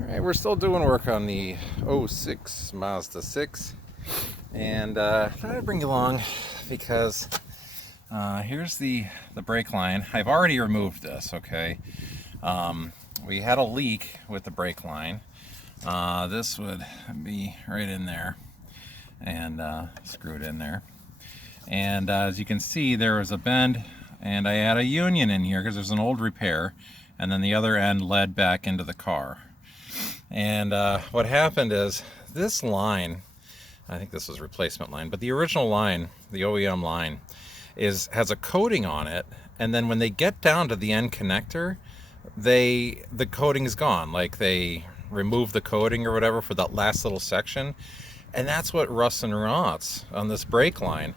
Alright, we're still doing work on the '06 Mazda 6, and I thought I'd bring you along because here's the brake line. I've already removed this, okay? We had a leak with the brake line. This would be right in there and screwed in there. And as you can see, there was a bend, and I had a union in here because there's an old repair, and then the other end led back into the car. And what happened is this line, I think this was replacement line, but the original line, the OEM line, has a coating on it, and then when they get down to the end connector, the coating is gone. Like they remove the coating or whatever for that last little section, and that's what rusts and rots on this brake line.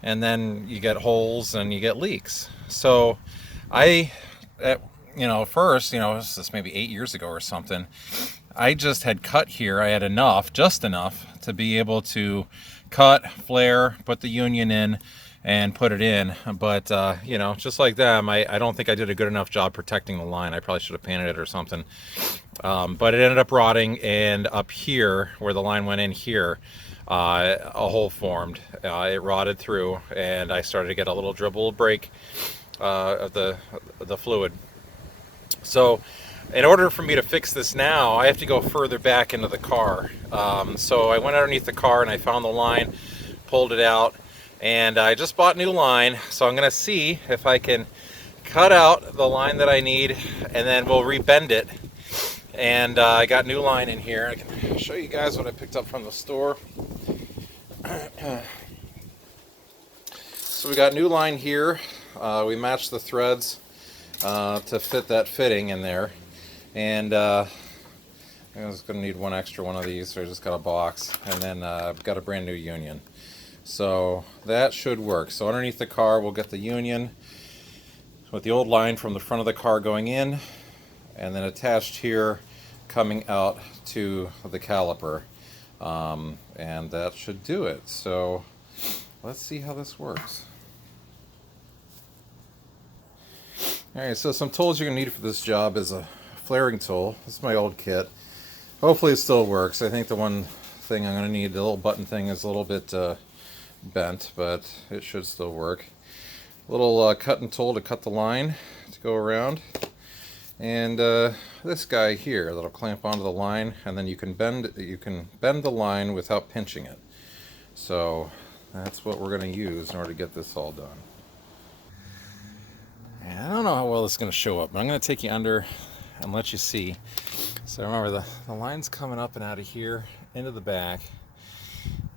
And then you get holes and you get leaks. So first, this is maybe 8 years ago or something, I just had cut here. I had just enough to be able to cut, flare, put the union in, and put it in. But, just like them, I don't think I did a good enough job protecting the line. I probably should have painted it or something. But it ended up rotting, and up here, where the line went in here, a hole formed. It rotted through, and I started to get a little dribble break of the fluid. So in order for me to fix this now, I have to go further back into the car. So I went underneath the car and I found the line, pulled it out, and I just bought new line. So I'm going to see if I can cut out the line that I need, and then we'll rebend it. And I got new line in here. I can show you guys what I picked up from the store. So we got new line here. We matched the threads to fit that fitting in there. And I was going to need one extra one of these, so I just got a box, and then I've got a brand new union. So that should work. So underneath the car, we'll get the union with the old line from the front of the car going in, and then attached here coming out to the caliper. And that should do it. So let's see how this works. Alright, so some tools you're going to need for this job is a flaring tool. This is my old kit. Hopefully it still works. I think the one thing I'm going to need, the little button thing, is a little bit bent, but it should still work. A little cutting tool to cut the line to go around. And this guy here that'll clamp onto the line, and then you can bend the line without pinching it. So that's what we're going to use in order to get this all done. And I don't know how well this is going to show up, but I'm going to take you under and let you see. So remember, the line's coming up and out of here into the back,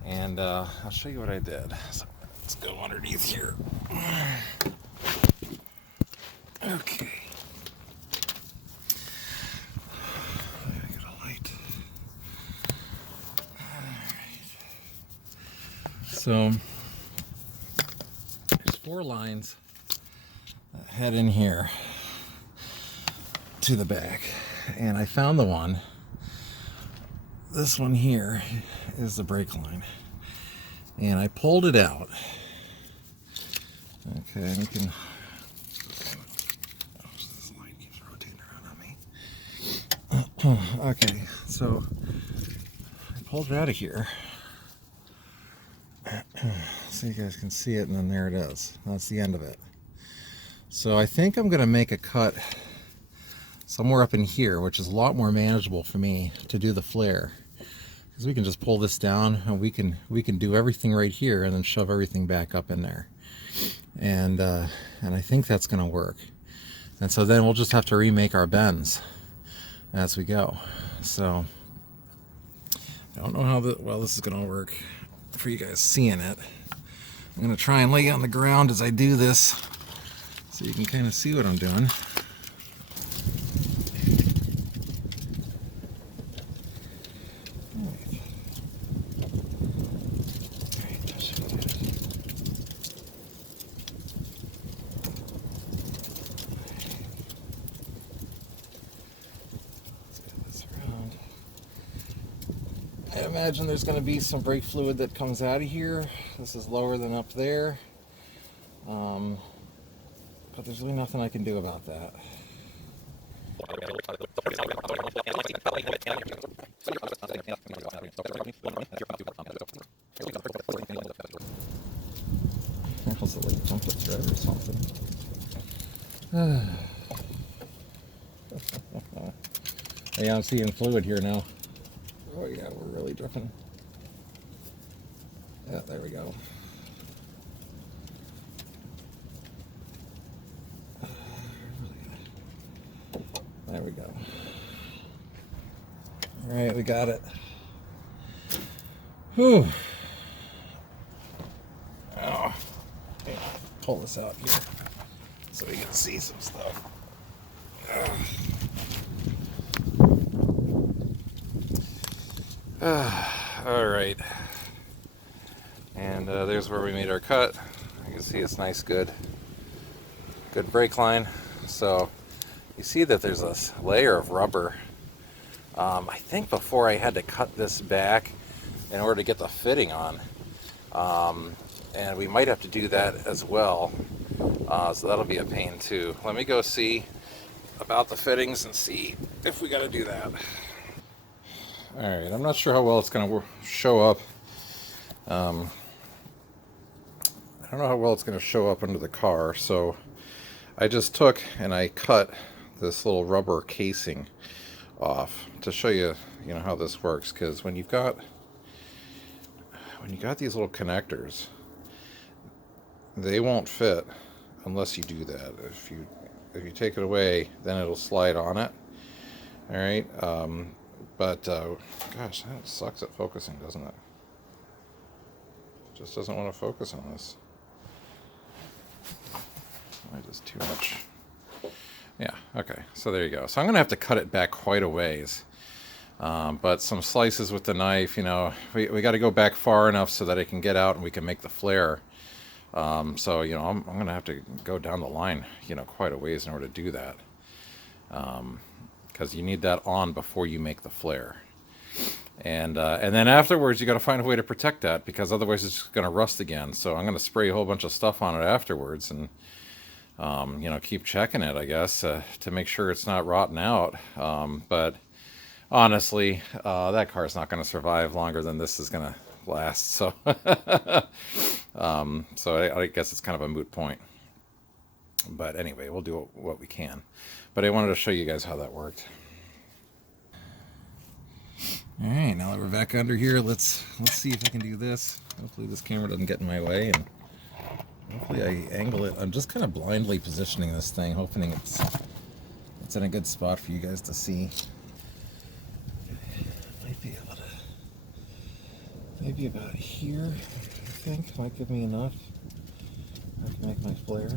and I'll show you what I did. So let's go underneath here. Okay. I got a light. Alright. So there's 4 lines that head in here to the back, and I found the one. This one here is the brake line, and I pulled it out. Okay, we can. Oh, this light keeps rotating around on me. Okay, so I pulled it out of here so you guys can see it, and then there it is. That's the end of it. So I think I'm going to make a cut somewhere up in here, which is a lot more manageable for me to do the flare, because we can just pull this down, and we can do everything right here and then shove everything back up in there, and I think that's going to work. And so then we'll just have to remake our bends as we go. So I don't know how well this is going to work for you guys seeing it. I'm going to try and lay on the ground as I do this so you can kind of see what I'm doing. I imagine there's going to be some brake fluid that comes out of here. This is lower than up there, but there's really nothing I can do about that. Yeah, I'm seeing fluid here now. Oh yeah, we're really dripping. Yeah, there we go. There we go. All right, we got it. Whew. Oh, yeah, pull this out here so you can see some stuff. All right, and there's where we made our cut. You can see it's nice, good brake line. So you see that there's a layer of rubber. I think before I had to cut this back in order to get the fitting on, and we might have to do that as well. So that'll be a pain too. Let me go see about the fittings and see if we got to do that. All right, I'm not sure how well it's going to show up. I don't know how well it's going to show up under the car, so I just took and I cut this little rubber casing off to show you, how this works. Because when you got these little connectors, they won't fit unless you do that. If you take it away, then it'll slide on it. All right, but gosh, that sucks at focusing, doesn't it? Just doesn't want to focus on this. I just too much. Yeah, okay, so there you go. So I'm gonna have to cut it back quite a ways. But some slices with the knife, we got to go back far enough so that it can get out and we can make the flare. So, I'm gonna have to go down the line, quite a ways in order to do that. Because you need that on before you make the flare. And then afterwards, you got to find a way to protect that, because otherwise it's just going to rust again. So I'm going to spray a whole bunch of stuff on it afterwards, and keep checking it, I guess, to make sure it's not rotting out. But honestly, that car is not going to survive longer than this is going to last. So, I guess it's kind of a moot point. But anyway, we'll do what we can. But I wanted to show you guys how that worked. All right, now that we're back under here, let's see if I can do this. Hopefully this camera doesn't get in my way, and hopefully I angle it. I'm just kind of blindly positioning this thing, hoping it's in a good spot for you guys to see. Might be able to, maybe about here, I think, might give me enough. I can make my flare.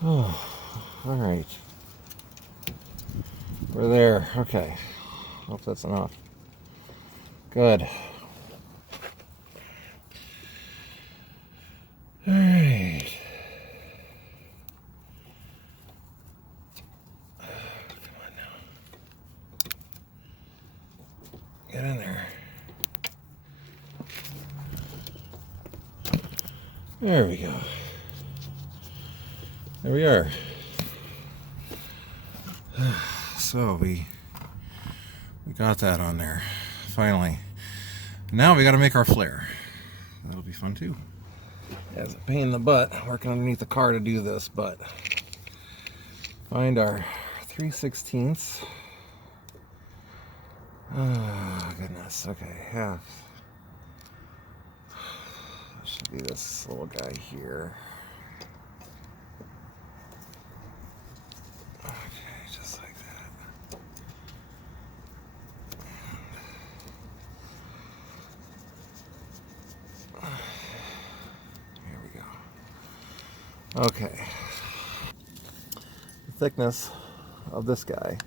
Oh, all right. We're there. Okay. Hope that's enough. Good. All right. Come on now. Get in there. There we go. There we are. So we got that on there, finally. Now we got to make our flare. That'll be fun too. Yeah, it's a pain in the butt working underneath the car to do this, but find our 3/16. Oh goodness. Okay, half. Should be this little guy here. Okay. The thickness of this guy.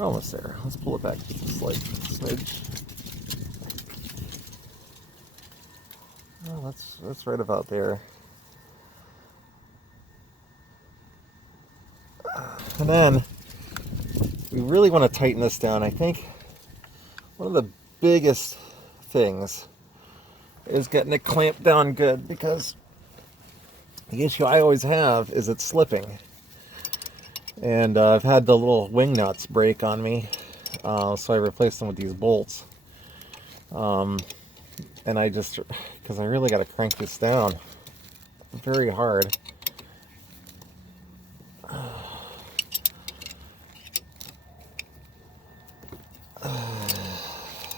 Almost there. Let's pull it back just a slight smidge. Oh, that's right about there. And then we really want to tighten this down. I think one of the biggest things is getting it clamped down good, because the issue I always have is it's slipping. And I've had the little wing nuts break on me, so I replaced them with these bolts. And I just, because I really got to crank this down very hard.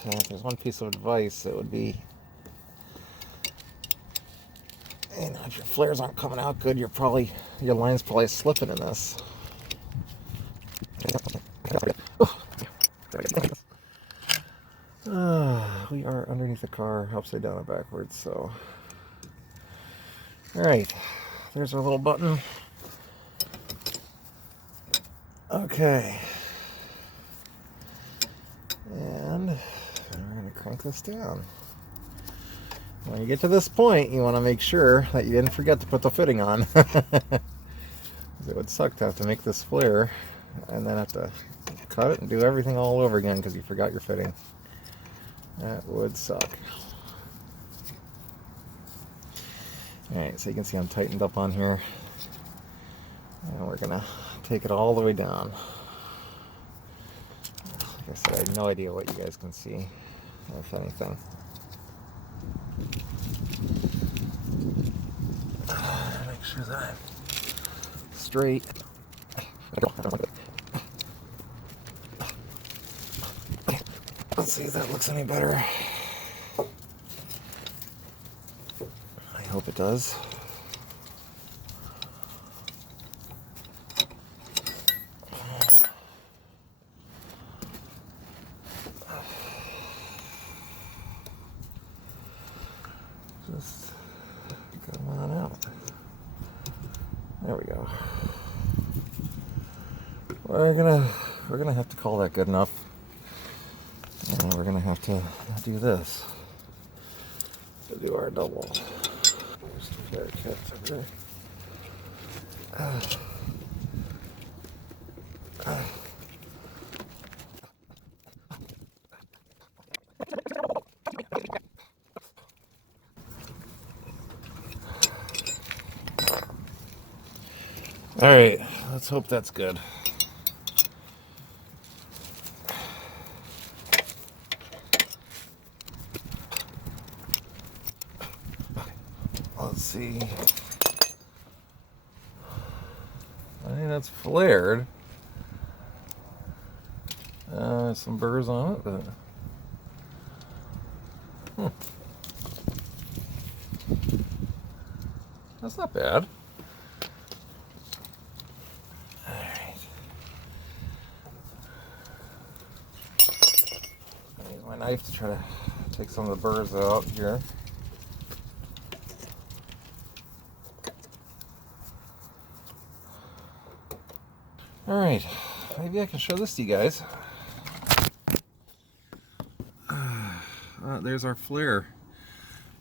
Now, if there's one piece of advice, it would be, you know, if your flares aren't coming out good, your line's probably slipping in this. We are underneath the car, upside down and backwards, so. Alright, there's our little button. Okay. And we're going to crank this down. When you get to this point, you want to make sure that you didn't forget to put the fitting on. It would suck to have to make this flare and then have to cut it and do everything all over again because you forgot your fitting. That would suck. Alright, so you can see I'm tightened up on here. And we're going to take it all the way down. Like I said, I have no idea what you guys can see, if anything. Make sure that I'm straight. Let's see if that looks any better. I hope it does. Just come on out. There we go. We're gonna have to call that good enough. And we're gonna have to do this to do our double. Here's the flare kit. Okay. All right, let's hope that's good. Let's see. I think that's flared. Some burrs on it, but that's not bad. All right. I use my knife to try to take some of the burrs out here. All right, maybe I can show this to you guys. There's our flare.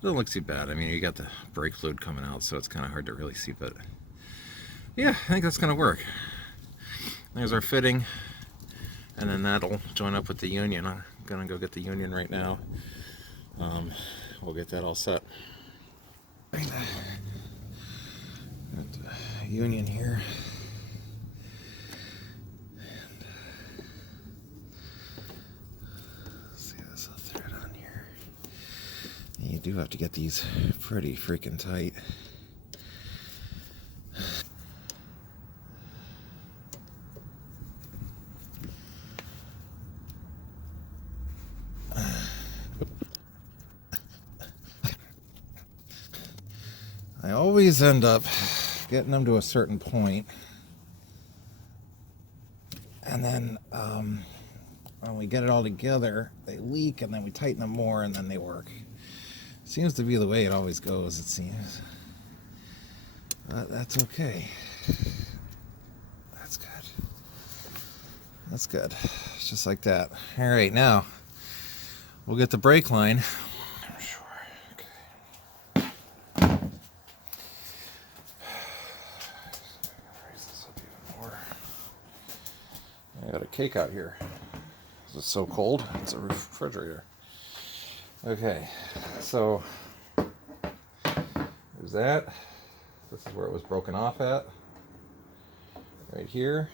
Doesn't look too bad. I mean, you got the brake fluid coming out, so it's kind of hard to really see, but yeah, I think that's gonna work. There's our fitting, and then that'll join up with the union. I'm gonna go get the union right now. We'll get that all set. Got the union here. You do have to get these pretty freaking tight. I always end up getting them to a certain point, and then when we get it all together, they leak, and then we tighten them more, and then they work. Seems to be the way it always goes, it seems. That's okay. That's good. That's good. It's just like that. All right, now we'll get the brake line. Sure. Okay. Raise this up even more. I got a cake out here. It's so cold. It's a refrigerator. Okay, so there's that. This is where it was broken off at. Right here.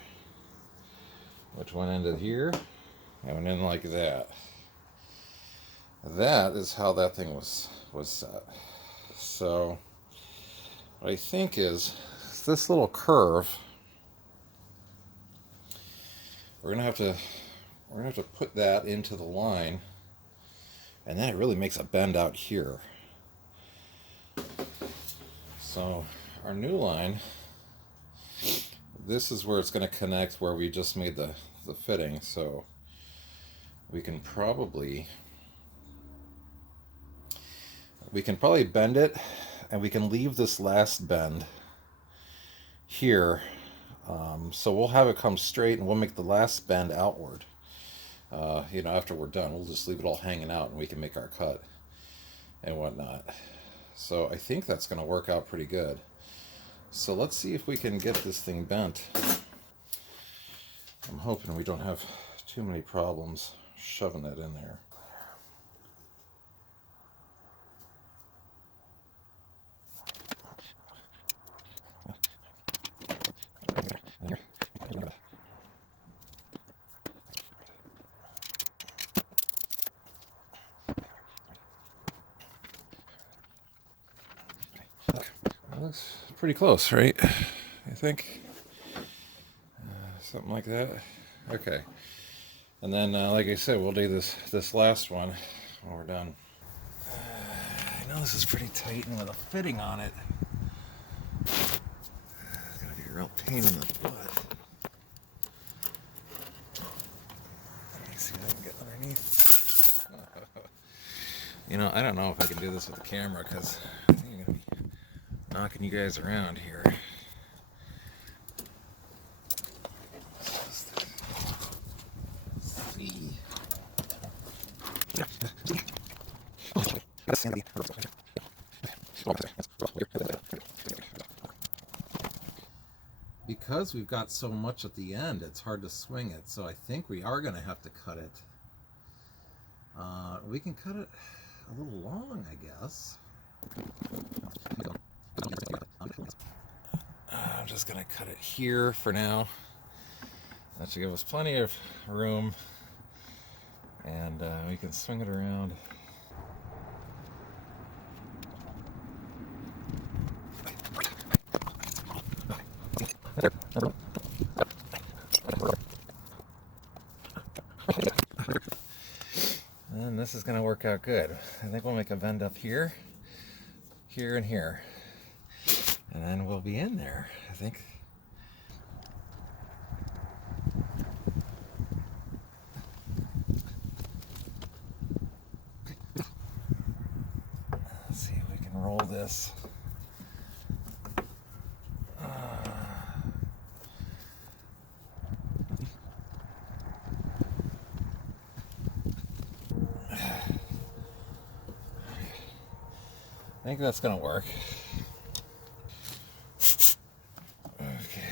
Which went into here. And went in like that. That is how that thing was set. So what I think is this little curve, we're gonna have to put that into the line, and then it really makes a bend out here. So our new line, this is where it's going to connect where we just made the fitting. So we can probably bend it, and we can leave this last bend here. So we'll have it come straight, and we'll make the last bend outward. After we're done, we'll just leave it all hanging out, and we can make our cut and whatnot. So I think that's going to work out pretty good. So let's see if we can get this thing bent. I'm hoping we don't have too many problems shoving that in there. Looks pretty close, right? I think something like that. Okay, and then like I said, we'll do this last one when we're done. I know this is pretty tight and with a fitting on it. It's gonna be a real pain in the butt. Let me see if I can get underneath. I don't know if I can do this with the camera because I think I'm gonna be knocking you guys around here. Because we've got so much at the end, it's hard to swing it, so I think we are going to have to cut it. We can cut it a little long, I guess. I'm just going to cut it here for now. That should give us plenty of room, and we can swing it around. And this is going to work out good. I think we'll make a bend up here, here, and here. And then we'll be in there, I think. Let's see if we can roll this. I think that's going to work. Okay.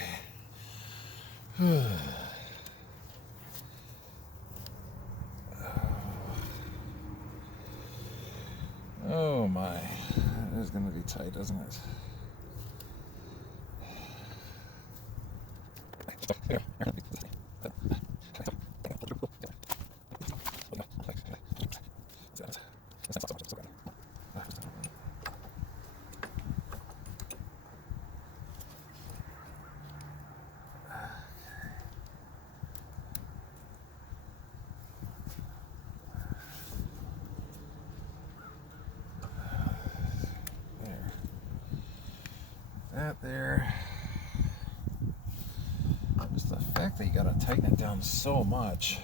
Oh my. It is going to be tight, isn't it? There. Just the fact that you gotta tighten it down so much.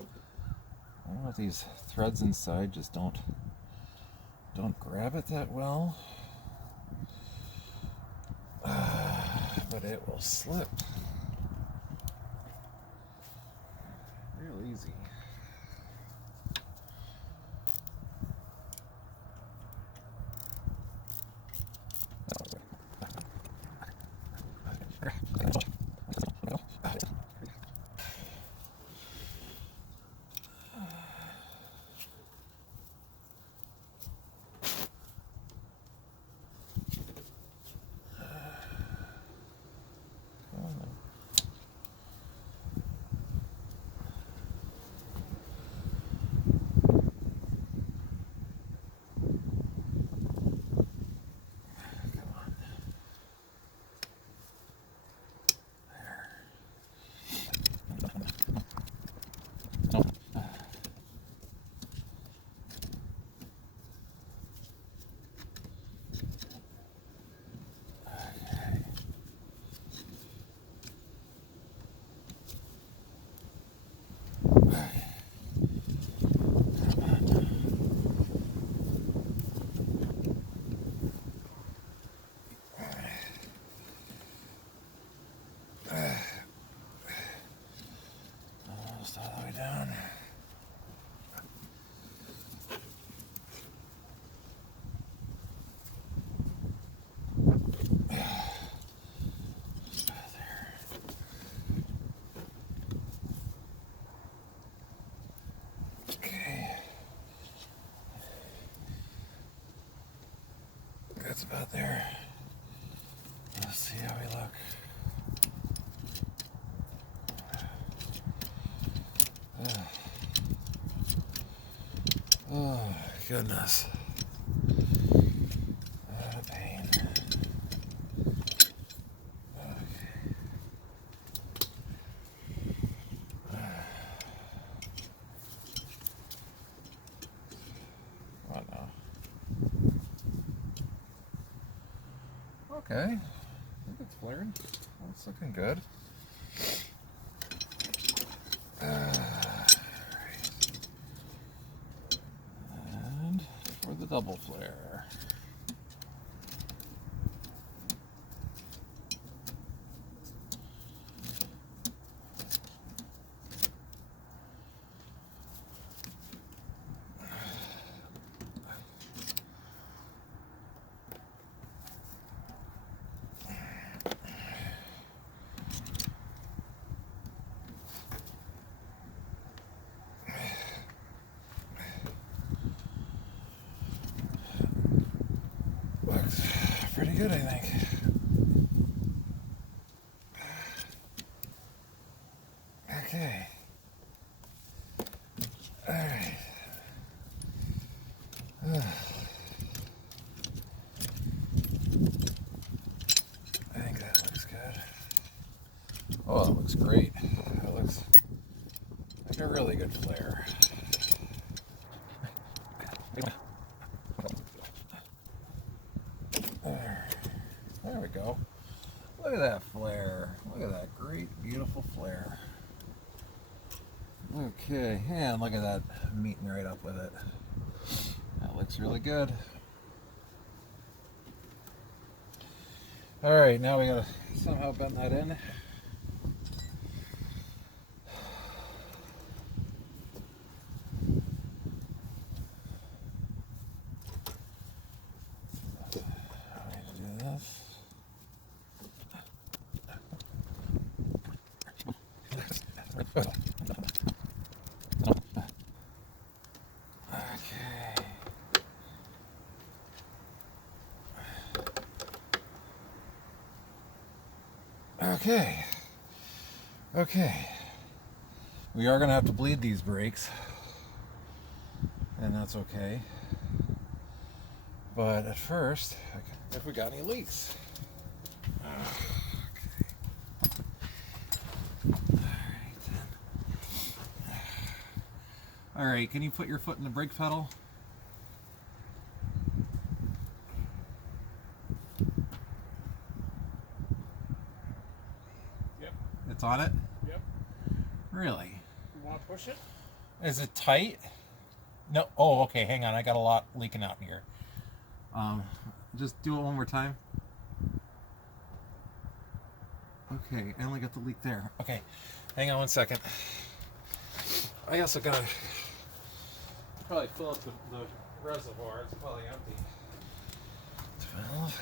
I don't know if these threads inside just don't grab it that well, but it will slip real easy. about there. Let's see how we look. Oh, goodness. What a pain. What now? Okay. I think it's flaring. Well, it's looking good. And for the double flare. Looks pretty good, I think. Okay. All right. I think that looks good. Oh, that looks great. That looks like a really good flare. There we go. Look at that flare. Look at that great, beautiful flare. Okay, and look at that meeting right up with it. That looks really good. All right, now we gotta somehow bend that in. I need to do this. Okay. Okay. We are gonna have to bleed these brakes, and that's okay. But at first, if we got any leaks. All right, can you put your foot in the brake pedal? Yep. It's on it? Yep. Really? You want to push it? Is it tight? No. Oh, okay. Hang on. I got a lot leaking out here. Just do it one more time. Okay, I only got the leak there. Okay, hang on 1 second. I also gotta probably fill up the reservoir. It's probably empty. 12.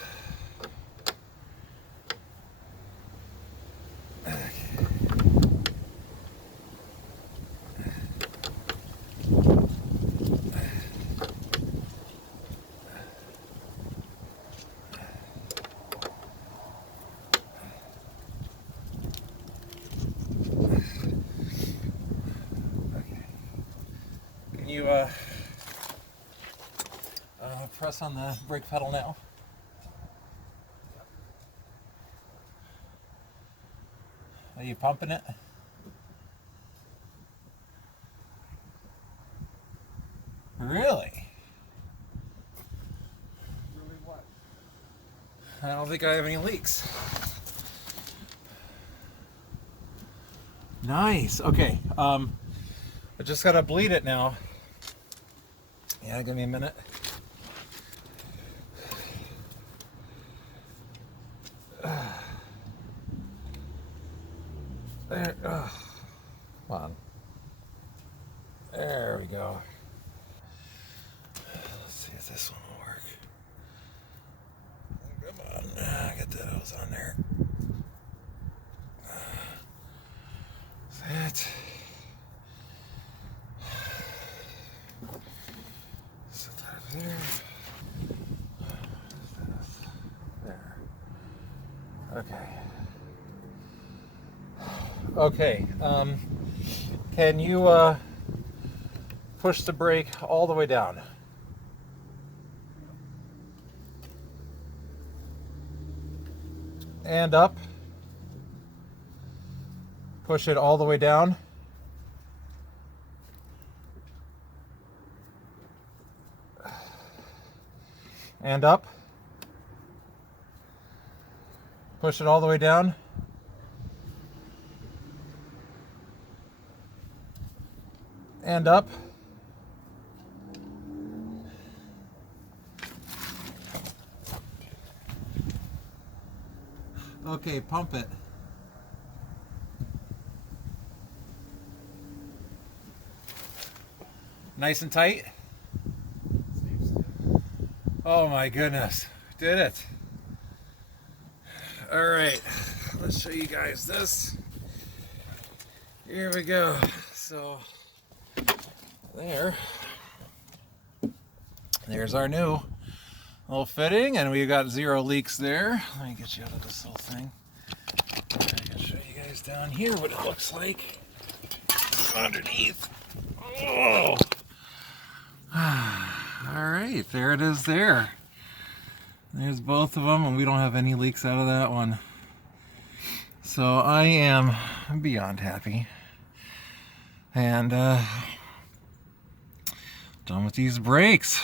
Can you press on the brake pedal now? Are you pumping it? Really? Really what? I don't think I have any leaks. Nice. Okay. I just gotta bleed it now. Yeah, give me a minute. There. Come on. There we go. Let's see if this one will work. Come on. Get that hose on there. That. Set that up there. Okay. Okay. Can you push the brake all the way down? And up. Push it all the way down. And up. Push it all the way down. And up. Okay, pump it. Nice and tight. Oh my goodness, did it. All right, let's show you guys this. Here we go. So there's our new little fitting, and we've got 0 leaks there. Let me get you out of this little thing. I can show you guys down here what it looks like underneath. Oh. All right, there it is there. There's both of them, and we don't have any leaks out of that one. So I am beyond happy. And done with these brakes.